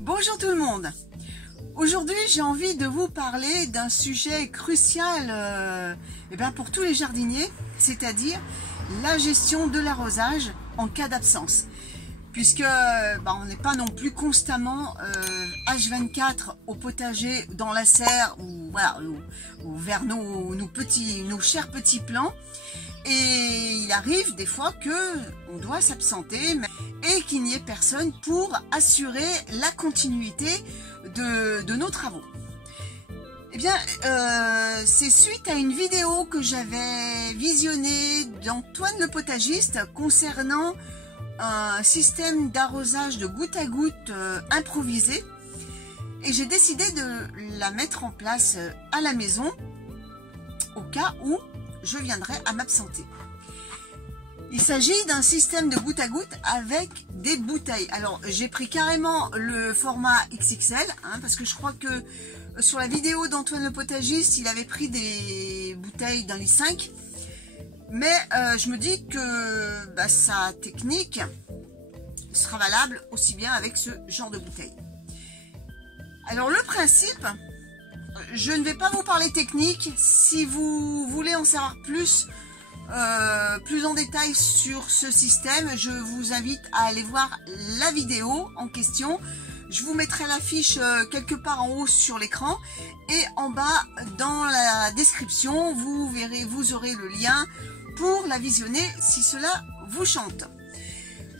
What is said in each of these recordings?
Bonjour tout le monde. Aujourd'hui, j'ai envie de vous parler d'un sujet crucial pour tous les jardiniers, c'est-à-dire la gestion de l'arrosage en cas d'absence. Puisque on n'est pas non plus constamment H24 au potager, dans la serre ou voilà, ou vers nos chers petits plants. Et il arrive des fois que on doit s'absenter et qu'il n'y ait personne pour assurer la continuité de nos travaux. Eh bien, c'est suite à une vidéo que j'avais visionnée d'Antoine le potagiste concernant un système d'arrosage de goutte à goutte improvisé, et j'ai décidé de la mettre en place à la maison au cas où je viendrais à m'absenter. Il s'agit d'un système de goutte à goutte avec des bouteilles. Alors j'ai pris carrément le format XXL parce que je crois que sur la vidéo d'Antoine le potagiste il avait pris des bouteilles d'un litre 5. Mais je me dis que sa technique sera valable aussi bien avec ce genre de bouteille. Alors le principe, je ne vais pas vous parler technique. Si vous voulez en savoir plus en détail sur ce système, je vous invite à aller voir la vidéo en question. Je vous mettrai l'affiche quelque part en haut sur l'écran et en bas dans la description, vous aurez le lien pour la visionner si cela vous chante.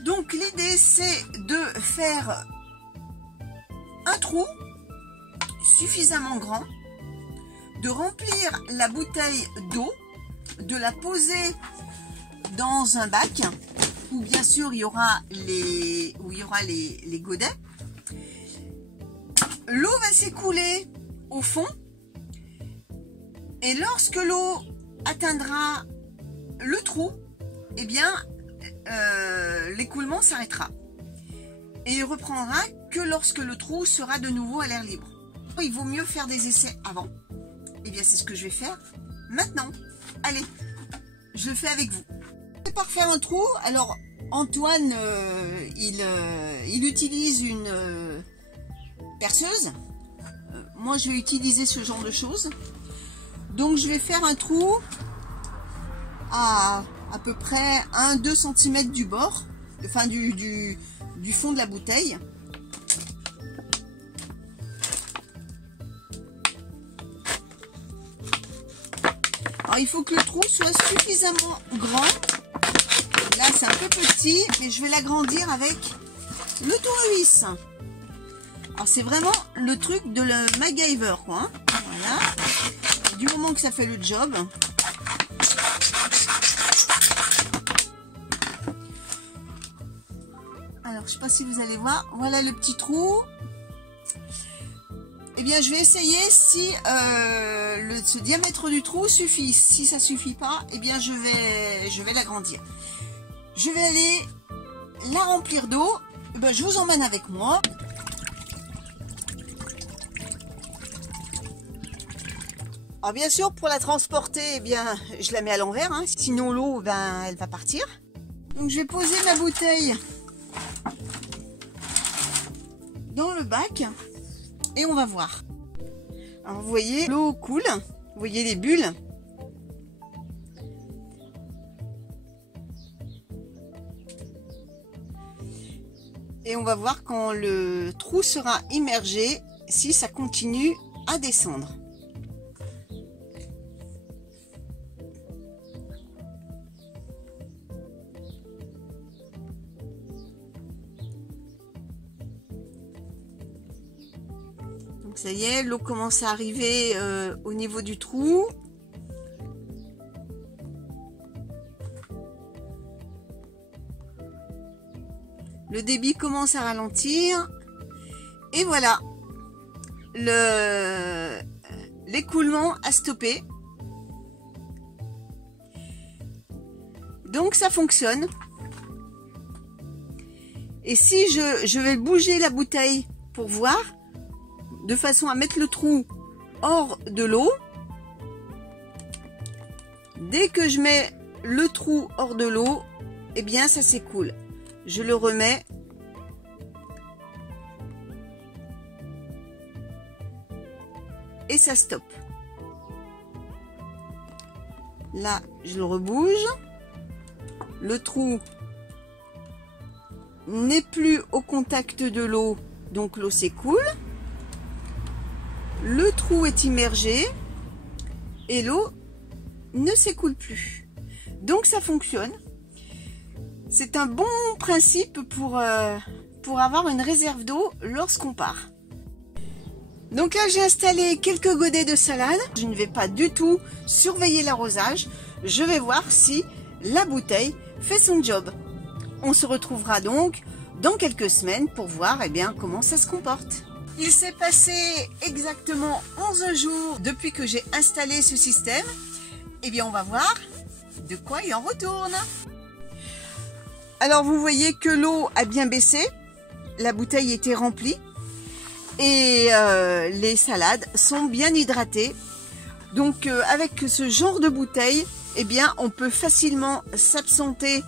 Donc l'idée c'est de faire un trou suffisamment grand, de remplir la bouteille d'eau, de la poser dans un bac où bien sûr il y aura les godets. L'eau va s'écouler au fond et lorsque l'eau atteindra le trou, eh bien l'écoulement s'arrêtera et il reprendra que lorsque le trou sera de nouveau à l'air libre. Il vaut mieux faire des essais avant. Eh bien c'est ce que je vais faire maintenant. Allez, je le fais avec vous. C'est pour faire un trou. Alors Antoine il utilise une perceuse. Moi je vais utiliser ce genre de choses. Donc je vais faire un trou à peu près 1-2 cm du bord, enfin du fond de la bouteille. Alors il faut que le trou soit suffisamment grand. Là c'est un peu petit, mais je vais l'agrandir avec le tournevis. Alors c'est vraiment le truc de le MacGyver quoi. Voilà. Du moment que ça fait le job. Alors je sais pas si vous allez voir. Voilà le petit trou. Eh bien je vais essayer si ce diamètre du trou suffit. Si ça suffit pas, eh bien je vais l'agrandir. Je vais aller la remplir d'eau. Je vous emmène avec moi. Alors bien sûr pour la transporter, eh bien je la mets à l'envers, sinon l'eau elle va partir. Donc je vais poser ma bouteille dans le bac et on va voir. Alors vous voyez l'eau coule, vous voyez les bulles. Et on va voir quand le trou sera immergé si ça continue à descendre. Donc ça y est, l'eau commence à arriver au niveau du trou. Le débit commence à ralentir. Et voilà. L'écoulement a stoppé. Donc ça fonctionne. Et si je vais bouger la bouteille pour voir, de façon à mettre le trou hors de l'eau, dès que je mets le trou hors de l'eau, eh bien ça s'écoule. Je le remets. Et ça stoppe. Là, je le rebouge. Le trou n'est plus au contact de l'eau, donc l'eau s'écoule. Le trou est immergé et l'eau ne s'écoule plus. Donc ça fonctionne. C'est un bon principe pour avoir une réserve d'eau lorsqu'on part. Donc là, j'ai installé quelques godets de salade. Je ne vais pas du tout surveiller l'arrosage. Je vais voir si la bouteille fait son job. On se retrouvera donc dans quelques semaines pour voir comment ça se comporte. Il s'est passé exactement 11 jours depuis que j'ai installé ce système. On va voir de quoi il en retourne. Alors vous voyez que l'eau a bien baissé. La bouteille était remplie. Et les salades sont bien hydratées. Donc avec ce genre de bouteille, on peut facilement s'absenter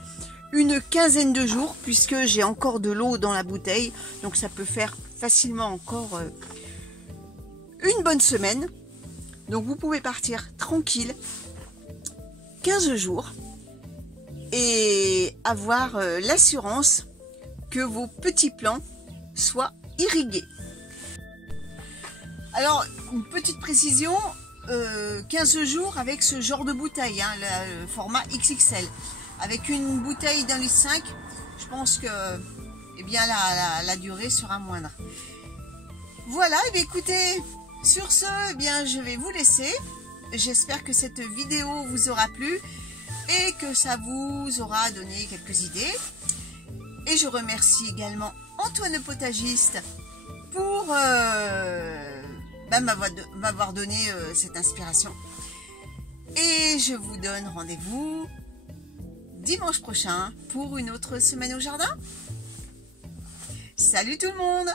une quinzaine de jours puisque j'ai encore de l'eau dans la bouteille. Donc ça peut faire facilement encore une bonne semaine. Donc vous pouvez partir tranquille 15 jours et avoir l'assurance que vos petits plants soient irrigués. Alors, une petite précision, 15 jours avec ce genre de bouteille, le format XXL. Avec une bouteille d'un litre 5, je pense que la durée sera moindre. Voilà, écoutez, sur ce, je vais vous laisser. J'espère que cette vidéo vous aura plu et que ça vous aura donné quelques idées. Et je remercie également Antoine le potagiste pour m'avoir donné cette inspiration. Et je vous donne rendez-vous dimanche prochain pour une autre semaine au jardin. Salut tout le monde!